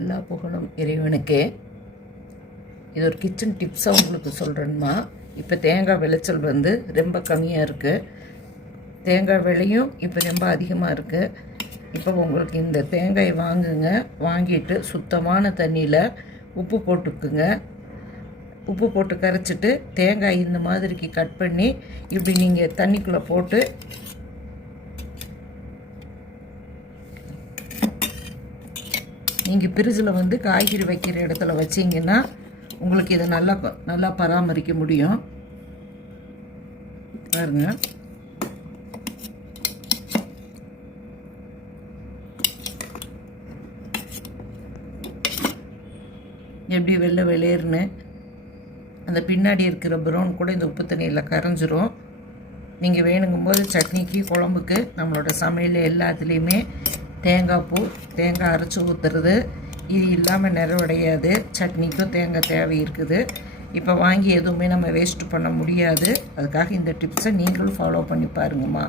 எல்லா புகழும் இறைவனுக்கே. இது ஒரு கிச்சன் டிப்ஸாக உங்களுக்கு சொல்கிறேன்மா. இப்போ தேங்காய் விளைச்சல் ரொம்ப கம்மியாக இருக்குது. தேங்காய் விலையும் இப்போ ரொம்ப அதிகமாக இருக்குது. இப்போ உங்களுக்கு இந்த தேங்காய் வாங்குங்க. வாங்கிட்டு சுத்தமான தண்ணியில் உப்பு போட்டுக்குங்க. உப்பு போட்டு கரைச்சிட்டு தேங்காய் இந்த மாதிரிக்கு கட் பண்ணி இப்படி நீங்கள் தண்ணிக்குள்ளே போட்டு நீங்கள் ஃப்ரிட்ஜில் காய்கறி வைக்கிற இடத்துல வச்சிங்கன்னா உங்களுக்கு இதை நல்லா பராமரிக்க முடியும். பாருங்கள், எப்படி வெள்ளை வெளியேறுன்னு அந்த பின்னாடி இருக்கிற ப்ரௌன் கூட இந்த உப்பு தண்ணியில் கரைஞ்சிரும். நீங்கள் வேணுங்கும்போது சட்னிக்கு, குழம்புக்கு, நம்மளோட சமையல் எல்லாத்துலேயுமே தேங்காய் பூ, தேங்காய் அரைச்சி ஊற்றுறது இது இல்லாமல் நிறைவடையாது. சட்னிக்கும் தேங்காய் தேவை இருக்குது. இப்போ வாங்கி எதுவுமே நம்ம வேஸ்ட் பண்ண முடியாது. அதுக்காக இந்த டிப்ஸை நீங்களும் ஃபாலோ பண்ணி பாருங்கம்மா.